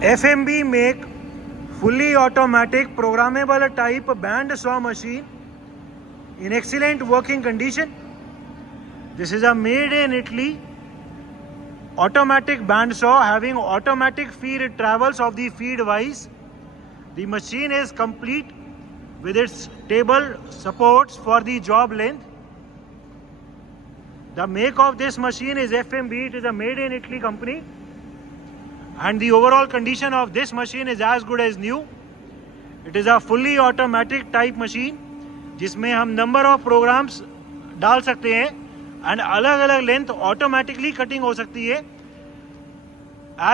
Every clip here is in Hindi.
FMB make fully automatic programmable type bandsaw machine in excellent working condition. This is a made in Italy automatic bandsaw having automatic feed travels of the feed vise. The machine is complete with its table supports for the job length. The make of this machine is FMB. It is a made in Italy company, and the overall condition of this machine is as good as new. It is a fully automatic type machine जिसमें हम नंबर ऑफ प्रोग्राम्स डाल सकते हैं एंड अलग अलग लेंथ ऑटोमेटिकली कटिंग हो सकती है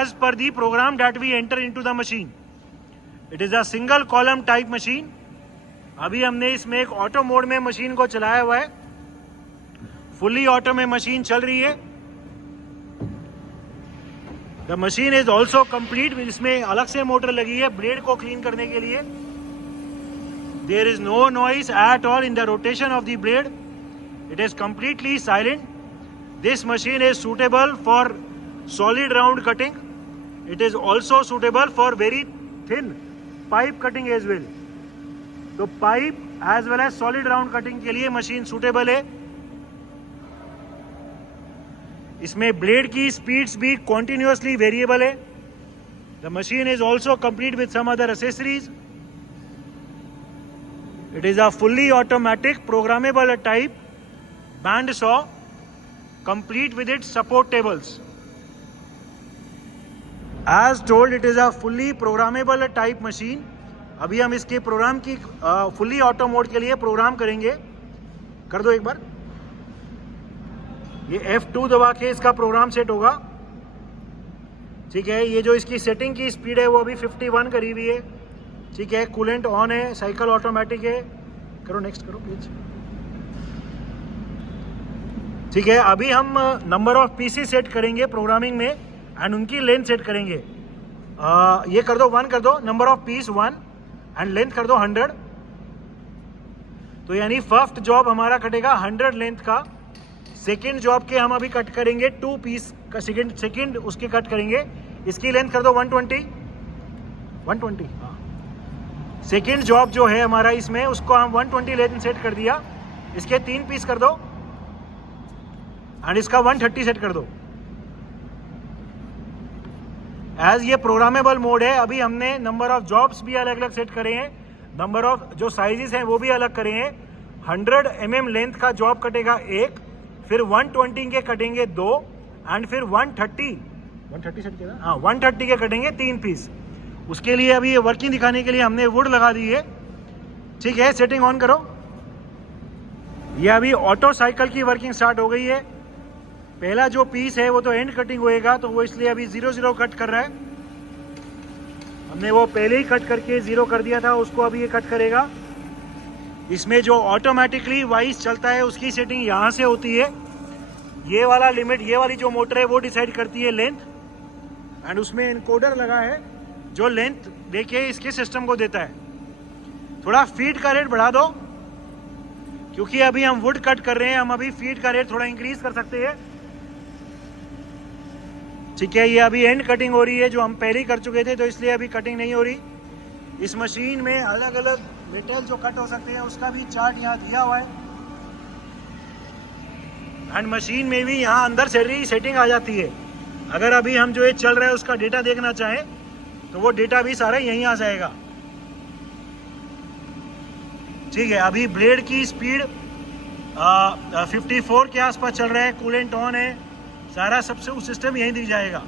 एज पर the program that we enter into the machine. It is a single column type machine. अभी हमने इसमें एक ऑटो मोड में मशीन को चलाया हुआ है. फुल्ली ऑटो में मशीन चल रही है. The machine is also complete. इसमें अलग से मोटर लगी है ब्लेड को क्लीन करने के लिए. There is no noise at all in the rotation of the blade. It is completely silent. This machine is suitable for solid round cutting. It is also suitable for very thin pipe cutting as well. तो pipe as well as solid round cutting के लिए मशीन सुटेबल है. इसमें ब्लेड की स्पीड्स भी कॉन्टिन्यूसली वेरिएबल है. The machine is also complete with some other accessories. It is a fully automatic programmable type band saw complete with its support tables. As told it is a fully programmable type machine. अभी हम इसके प्रोग्राम की फुल्ली ऑटो मोड के लिए प्रोग्राम करेंगे. कर दो एक बार. ये F2 दबा के इसका प्रोग्राम सेट होगा. ठीक है. ये जो इसकी सेटिंग की स्पीड है वो अभी 51 करी हुई है. ठीक है. कूलेंट ऑन है. साइकिल ऑटोमेटिक है. करो नेक्स्ट करो प्लीज. ठीक है. अभी हम नंबर ऑफ पीसी सेट करेंगे प्रोग्रामिंग में एंड उनकी लेंथ सेट करेंगे. ये कर दो 1 कर दो. Number of peace 1 and length कर दो 100. तो यानी फर्स्ट जॉब हमारा कटेगा 100 लेंथ का. सेकेंड जॉब के हम अभी कट करेंगे 2 पीस का. सेकेंड उसके कट करेंगे. इसकी लेंथ कर दो 120. हाँ. सेकेंड जॉब जो है हमारा इसमें उसको हम 120 लेंथ सेट कर दिया. इसके 3 पीस कर दो एंड इसका 130 सेट कर दो. एज ये प्रोग्रामेबल मोड है. अभी हमने नंबर ऑफ जॉब्स भी अलग अलग सेट करे हैं. नंबर ऑफ जो साइजेस हैं वो भी अलग करे हैं. 100 mm लेंथ का जॉब कटेगा 1, फिर 120 के कटेंगे 2 एंड फिर 130 सेट किया. हाँ 130 के कटेंगे 3 पीस. उसके लिए अभी ये वर्किंग दिखाने के लिए हमने वुड लगा दी है. ठीक है. सेटिंग ऑन करो. ये अभी ऑटो साइकिल की वर्किंग स्टार्ट हो गई है. पहला जो पीस है वो तो एंड कटिंग होएगा तो वो इसलिए अभी 0 कट कर रहा है. हमने वो पहले ही कट करके 0 कर दिया था. उसको अभी ये कट करेगा. इसमें जो ऑटोमेटिकली वाइस चलता है उसकी सेटिंग यहाँ से होती है. ये वाला लिमिट ये वाली जो मोटर है वो डिसाइड करती है लेंथ एंड उसमें इनकोडर लगा है जो लेंथ देके इसके सिस्टम को देता है. थोड़ा फीड का रेट बढ़ा दो क्योंकि अभी हम वुड कट कर रहे हैं. हम अभी फीड का रेट थोड़ा इंक्रीज कर सकते हैं. ठीक है. ये अभी एंड कटिंग हो रही है जो हम पहले ही कर चुके थे तो इसलिए अभी कटिंग नहीं हो रही. इस मशीन में अलग अलग मेटल जो कट हो सकते हैं उसका भी चार्ट यहाँ दिया हुआ है एंड मशीन में भी यहाँ अंदर सेटिंग आ जाती है. अगर अभी हम जो ये चल रहा है उसका डेटा देखना चाहें तो वो डेटा भी सारा यहीं आ जाएगा. ठीक है. अभी ब्लेड की स्पीड 54 के आसपास चल रहा है. कूलेंट ऑन है. सारा सबसे सिस्टम यहीं दिख जाएगा.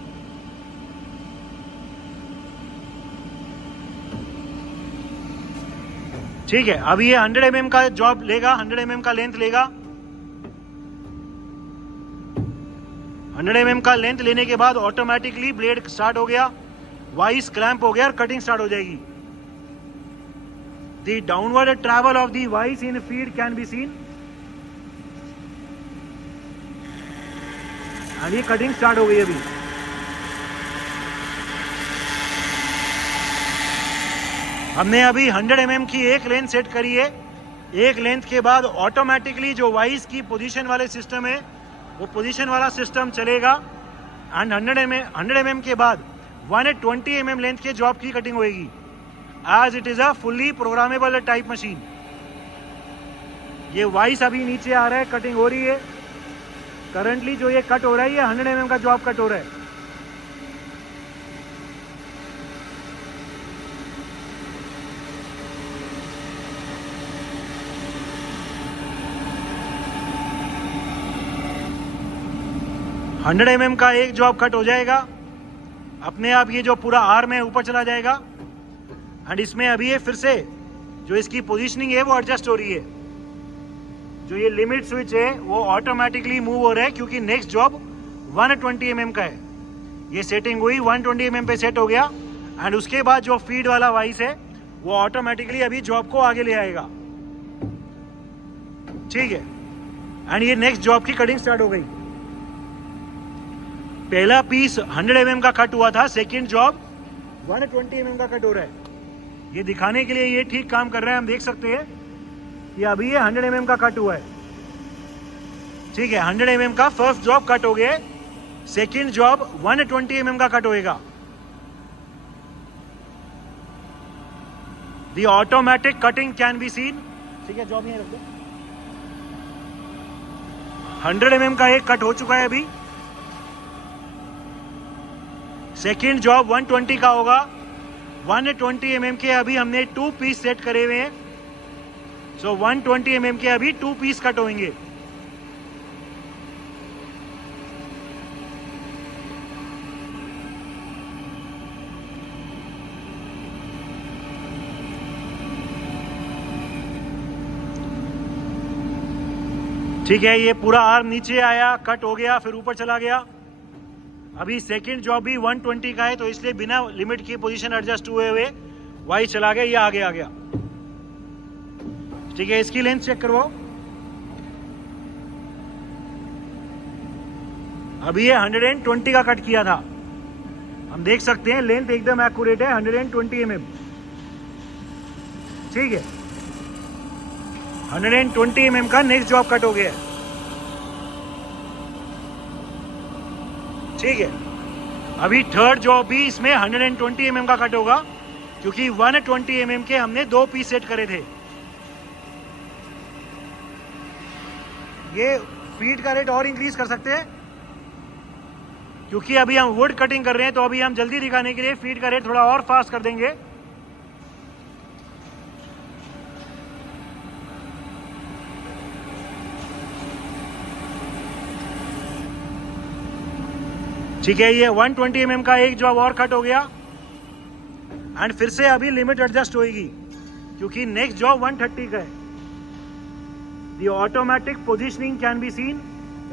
ठीक है. अभी ये 100 mm का जॉब लेगा. 100 mm का लेंथ लेगा. 100 mm का लेंथ लेने के बाद ऑटोमेटिकली ब्लेड स्टार्ट हो गया. वाइस क्लैंप हो गया और कटिंग स्टार्ट हो जाएगी. The downward travel of the vice in feed can be seen and ये कटिंग स्टार्ट हो गई. अभी हमने अभी 100 mm की एक लेंथ सेट करी है. एक लेंथ के बाद ऑटोमेटिकली जो वाइस की पोजीशन वाले सिस्टम है वो पोजीशन वाला सिस्टम चलेगा एंड 100 mm के बाद 120 mm लेंथ के जॉब की कटिंग होगी, as it is a fully programmable type machine. ये वाइस अभी नीचे आ रहा है, कटिंग हो रही है। करंटली जो ये कट हो रहा है, ये 100 mm का जॉब कट हो रहा है। $100 mm का एक जॉब कट हो जाएगा, अपने आप ये जो पूरा आर्म है ऊपर चला जाएगा। एंड इसमें अभी ये फिर से जो इसकी पोजीशनिंग है वो एडजस्ट हो रही है। जो ये लिमिट स्विच है वो ऑटोमेटिकली मूव हो रहा है, क्योंकि नेक्स्ट जॉब 120 mm का है। ये सेटिंग हुई, 120 mm पे सेट हो गया। एंड उसके बाद जो फीड वाला वाइस है वो ऑटोमेटिकली अभी जॉब को आगे ले आएगा। ठीक है, एंड ये नेक्स्ट जॉब की कटिंग स्टार्ट हो गई। पहला पीस 100 mm का कट हुआ था, सेकेंड जॉब 120 mm का कट हो रहा है। ये दिखाने के लिए ये ठीक काम कर रहा है। हम देख सकते हैं कि अभी ये 100 mm का कट हुआ है। ठीक है, 100 mm का फर्स्ट जॉब कट हो गया, सेकेंड जॉब 120 mm का कट होएगा। The automatic cutting can be seen. ठीक है, जॉब यहीं रख दो। 100 mm का एक कट हो चुका है अभी। सेकेंड जॉब 120 का होगा। 120 mm के अभी हमने 2 पीस सेट करे हुए हैं। सो 120 mm के अभी 2 पीस कट होंगे। ठीक है, ये पूरा आर्म नीचे आया, कट हो गया, फिर ऊपर चला गया। अभी सेकंड जॉब भी 120 का है, तो इसलिए बिना लिमिट की पोजीशन एडजस्ट हुए हुए वाइस चला गया, ये आगे आ गया। ठीक है, इसकी लेंथ चेक करवाओ। अभी ये 120 का कट किया था। हम देख सकते हैं लेंथ एकदम एक्यूरेट है, 120 mm। ठीक है, 120 mm का नेक्स्ट जॉब कट हो गया है। ठीक है, अभी थर्ड जॉब भी इसमें 120 mm का कट होगा, क्योंकि 120 mm के हमने 2 पीस सेट करे थे। ये फीड का रेट और इंक्रीज कर सकते हैं, क्योंकि अभी हम वुड कटिंग कर रहे हैं, तो अभी हम जल्दी दिखाने के लिए फीड का रेट थोड़ा और फास्ट कर देंगे। ठीक है, ये 120 mm का एक जॉब और कट हो गया। एंड फिर से अभी लिमिट एडजस्ट होगी, क्योंकि नेक्स्ट जॉब 130 का है। The automatic positioning can be seen.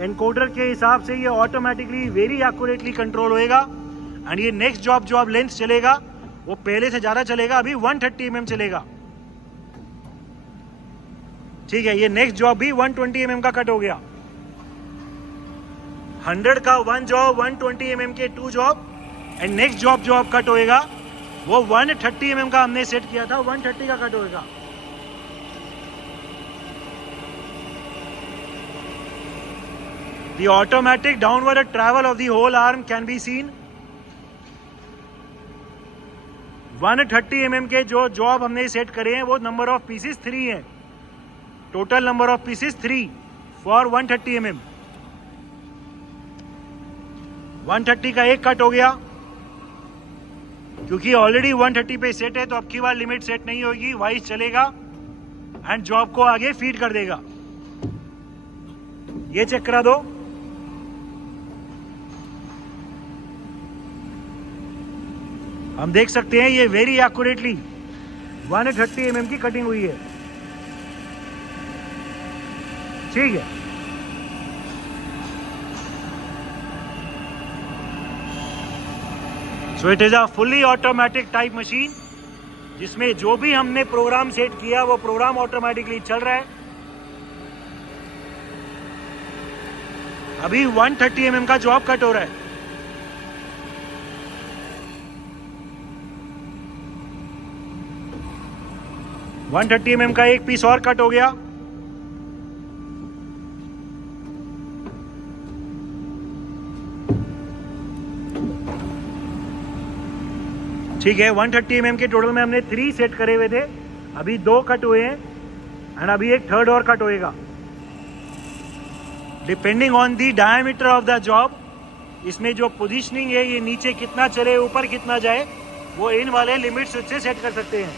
Encoder के हिसाब से ये ऑटोमेटिकली वेरी एक्यूरेटली कंट्रोल होएगा। एंड ये नेक्स्ट जॉब जो अब लेंथ चलेगा वो पहले से ज़्यादा चलेगा, अभी 130 mm चलेगा। ठीक है, ये नेक्स्ट जॉब भी 120 mm का कट हो गया। 100 का 1 जॉब, 120 mm के 2 जॉब, एंड नेक्स्ट जॉब जो अब कट होएगा वो 130 mm का हमने सेट किया था, 130 का कट होएगा। The automatic downward travel of the whole arm can be seen. 130 mm के जो जॉब हमने सेट करे हैं वो नंबर ऑफ पीसेस 3 हैं। Total number of pieces 3 for 130 mm। 130 का एक कट हो गया, क्योंकि ऑलरेडी 130 पे सेट है, तो अब की बार लिमिट सेट नहीं होगी, वाइस चलेगा एंड जॉब को आगे फीड कर देगा। ये चेक करा दो। हम देख सकते हैं ये वेरी एक्यूरेटली 130 mm की कटिंग हुई है। ठीक है, so it is a fully automatic type machine, जिसमें जो भी हमने प्रोग्राम सेट किया वो प्रोग्राम ऑटोमेटिकली चल रहा है। अभी 130 mm का जॉब कट हो रहा है। वन 130 mm का एक पीस और कट हो गया। ठीक है, 130 mm के टोटल में हमने 3 सेट करे हुए थे, अभी 2 कट हुए हैं एंड अभी एक थर्ड और कट होएगा। Depending on the diameter of the job, इसमें जो पोजीशनिंग है ये नीचे कितना चले ऊपर कितना जाए, वो इन वाले लिमिट स्विच से सेट कर सकते हैं।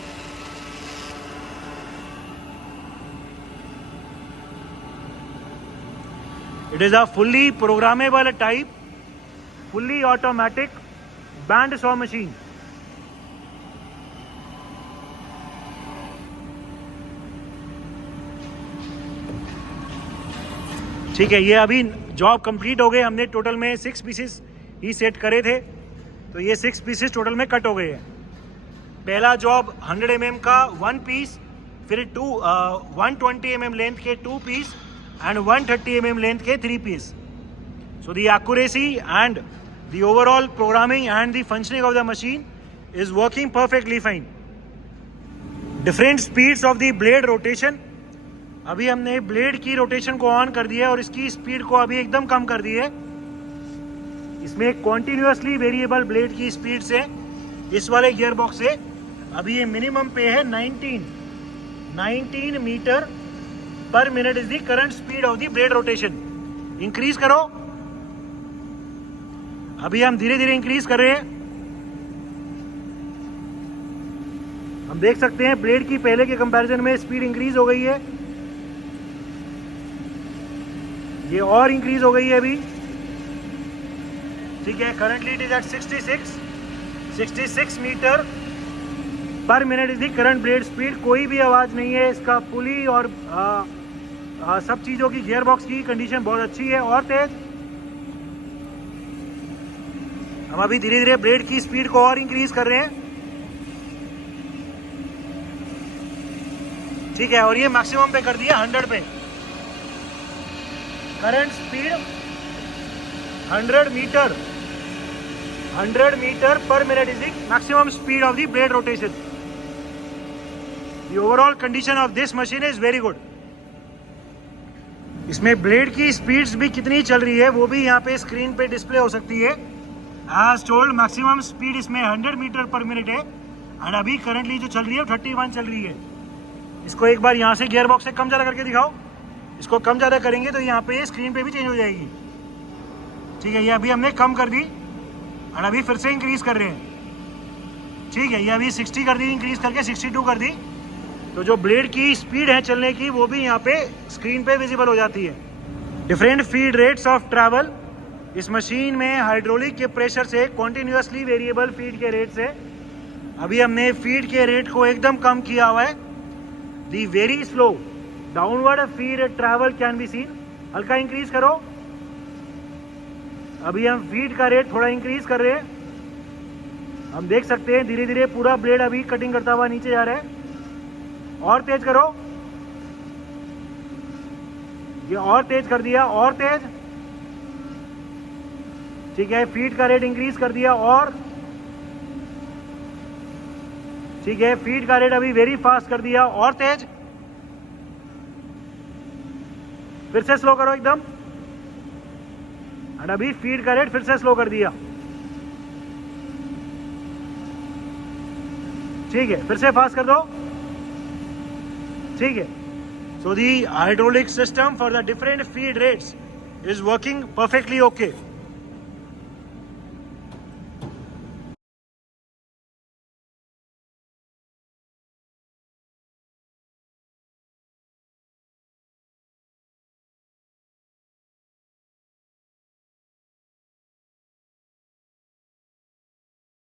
It is a fully programmable type, fully automatic band saw machine. ठीक है, ये अभी जॉब कंप्लीट हो गए, हमने टोटल में 6 पीसेस ही सेट करे थे, तो ये 6 पीसेस टोटल में कट हो गए हैं। पहला जॉब 100 mm का 1 पीस, फिर 120 mm लेंथ के 2 पीस एंड 130 mm लेंथ के 3 पीस। So the accuracy and the overall programming and the functioning of the machine is working perfectly fine. Different speeds of the blade rotation, अभी हमने ब्लेड की रोटेशन को ऑन कर दिया है और इसकी स्पीड को अभी एकदम कम कर दी है। इसमें कॉन्टिन्यूसली वेरिएबल ब्लेड की स्पीड से इस वाले गियर बॉक्स से अभी ये मिनिमम पे है 19 metre per minute is the current speed of the blade rotation. Increase करो, अभी हम धीरे धीरे इंक्रीज कर रहे हैं। हम देख सकते हैं ब्लेड की पहले के कंपैरिजन में स्पीड इंक्रीज हो गई है, ये और इंक्रीज हो गई है अभी। ठीक है, currently it is at 66 metre per minute is the current blade speed. कोई भी आवाज नहीं है, इसका पुली और सब चीजों की गियर बॉक्स की कंडीशन बहुत अच्छी है। और तेज, हम अभी धीरे धीरे ब्लेड की स्पीड को और इंक्रीज कर रहे हैं। ठीक है, और ये मैक्सिमम पे कर दिया 100 पे। Current speed 100 metre per minute is the maximum speed of the blade rotation. The overall condition of this machine is very good. इसमें ब्लेड की स्पीड्स भी कितनी चल रही है वो भी यहाँ पे स्क्रीन पे डिस्प्ले हो सकती है। एज टोल्ड, मैक्सिमम स्पीड इसमें 100 मीटर पर मिनट है एंड अभी करंटली जो चल रही है 31 चल रही है। इसको एक बार यहाँ से गियर बॉक्स से कम ज़्यादा करके दिखाओ। इसको कम ज़्यादा करेंगे तो यहाँ पे स्क्रीन पे भी चेंज हो जाएगी। ठीक है, ये अभी हमने कम कर दी और अभी फिर से इंक्रीज कर रहे हैं। ठीक है, ये अभी 60 कर दी, इंक्रीज करके 62 कर दी, तो जो ब्लेड की स्पीड है चलने की वो भी यहाँ पे स्क्रीन पे विजिबल हो जाती है। Different feed rates of travel, इस मशीन में हाइड्रोलिक के प्रेशर से कॉन्टिन्यूसली वेरिएबल फीड के रेट से अभी हमने फीड के रेट को एकदम कम किया हुआ है। दी very slow downward feed travel can be seen. हल्का इंक्रीज करो, अभी हम फीड का रेट थोड़ा इंक्रीज कर रहे हैं। हम देख सकते हैं धीरे धीरे पूरा ब्लेड अभी कटिंग करता हुआ नीचे जा रहा है। और तेज करो, ये और तेज कर दिया, और तेज। ठीक है, फीड का रेट इंक्रीज कर दिया और ठीक है, फीड का रेट अभी वेरी फास्ट कर दिया और तेज। फिर से स्लो करो एकदम, और अभी फीड का रेट फिर से स्लो कर दिया। ठीक है, फिर से फास्ट कर दो। ठीक है, so the hydraulic system for the different feed rates is working perfectly okay.